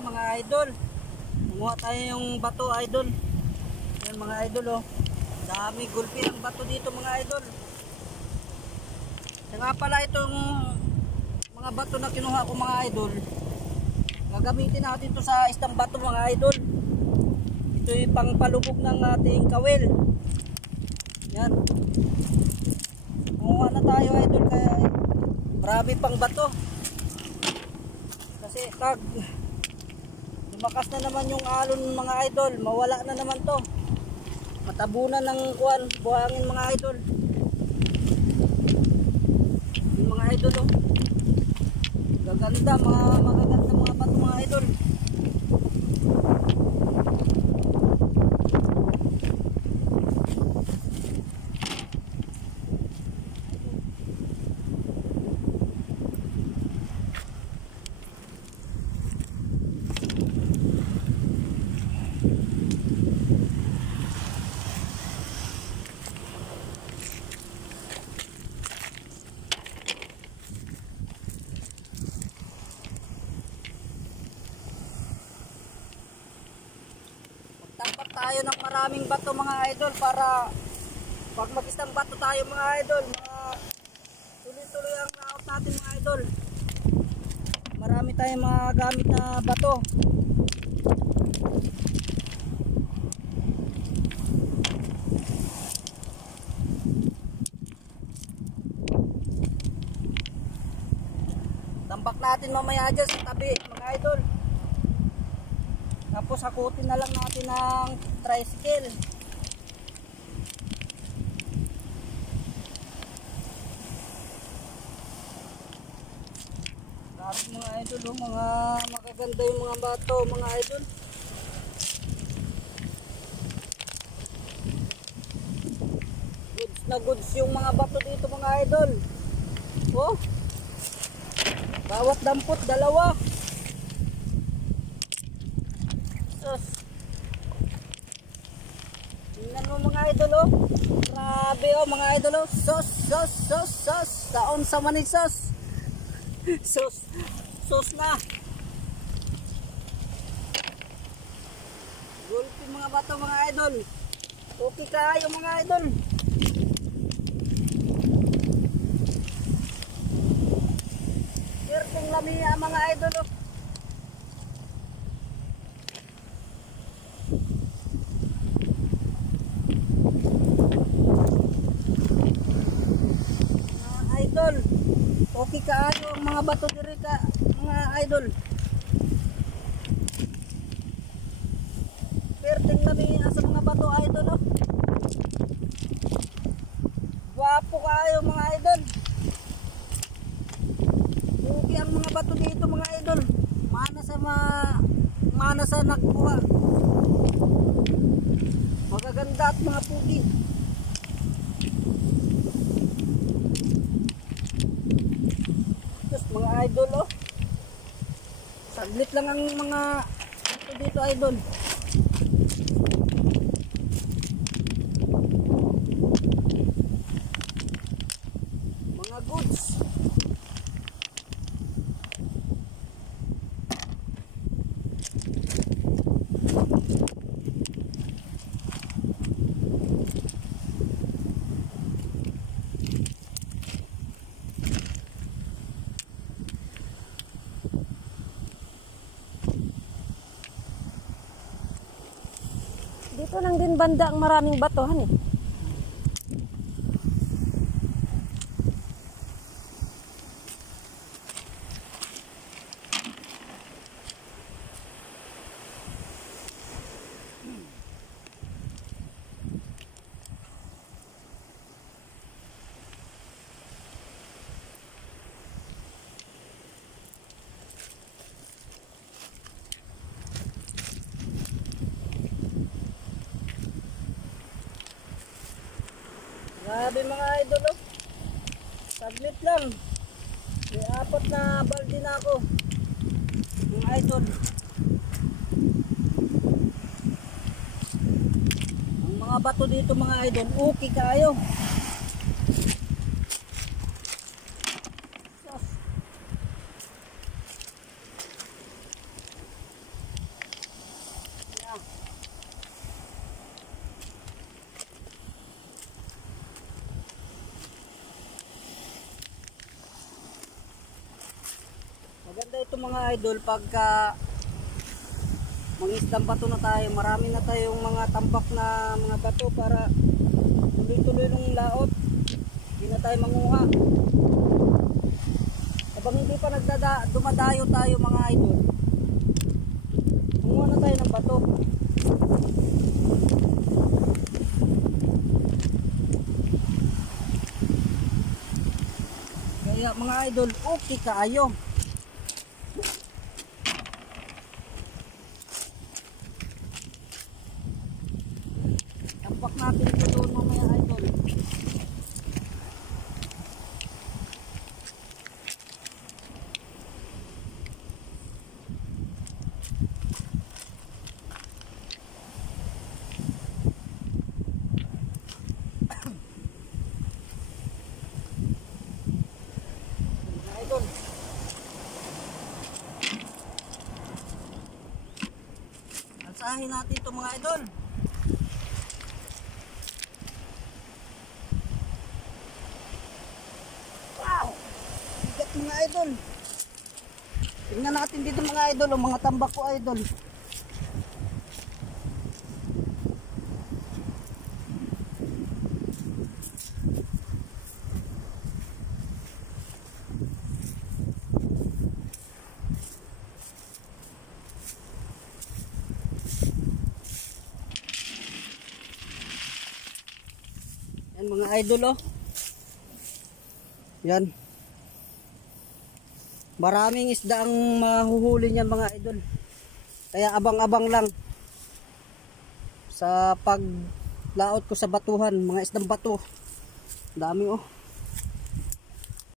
Yan mga idol. Kumuha tayo yung bato idol. Yan mga idol oh. Dami gulpi ang bato dito mga idol. Nga pala itong mga bato na kinuha ko mga idol. Gagamitin natin to sa isdang bato mga idol. Ito yung pangpalubog ng ating kawil. Yan. Kumuha na tayo idol kaya marami pang bato. Kasi pag lumakas na naman yung alon mga idol, mawala na naman to. Matabunan ng kuwan, buhangin mga idol. Yung mga idol oh. Gaganda, magaganda mga bato mga idol. Dapat tayo ng maraming bato mga idol para pag mag-isang bato tayo mga idol, tuloy-tuloy ang laot natin mga idol. Marami tayong mga gamit na bato. Tambak natin mamaya dyan sa tabi mga idol. Tapos hakutin na lang natin ng tricycle. Grabe mga idol oh, mga magaganda yung mga bato mga idol. Goods na goods yung mga bato dito mga idol. Oh. Bawat dampot dalawa. Tingnan mo mga idol oh. Grabe oh mga idol oh. Sos. Taon sa manig sos. Sos na. Gulpi mga bato mga idol. Okay kayo mga idol. Hirting lamia mga idol oh. Okay kaayo ang mga bato diri ka mga idol. Perting labi sa mga bato idol oh. Guwapo kaayo mga idol. Okay ang mga bato dito mga idol. Mana sa nagkuha. Magaganda at mga pugi. Mga idol oh. Saglit lang ang mga dito idol. Mga goods. Dito lang din banda ang maraming batohan eh. Grabe mga idol oh. Saglit lang. May 4 na balde na ako. Mga idol. Ang mga bato dito mga idol, okay kayo. to mga idol pagka mangisdang bato na tayo. Marami na tayong mga tambak na mga bato para tuloy-tuloy ng laot. Hindi na tayo manguha. Habang hindi pa dumadayo tayo mga idol, manguha na tayo ng bato. Kaya mga idol, okay kaayo. Tampak natin ito doon mga idol. Alsahin natin ito mga idol. Wow! Bigat mga idol. Tingnan natin dito mga idol, o mga tambak ko idol. Yan mga idol oh. Yan. Maraming isda ang mahuhuli niyan mga idol. Kaya abang-abang lang sa paglaot ko sa batuhan, mga isdang bato. Dami oh.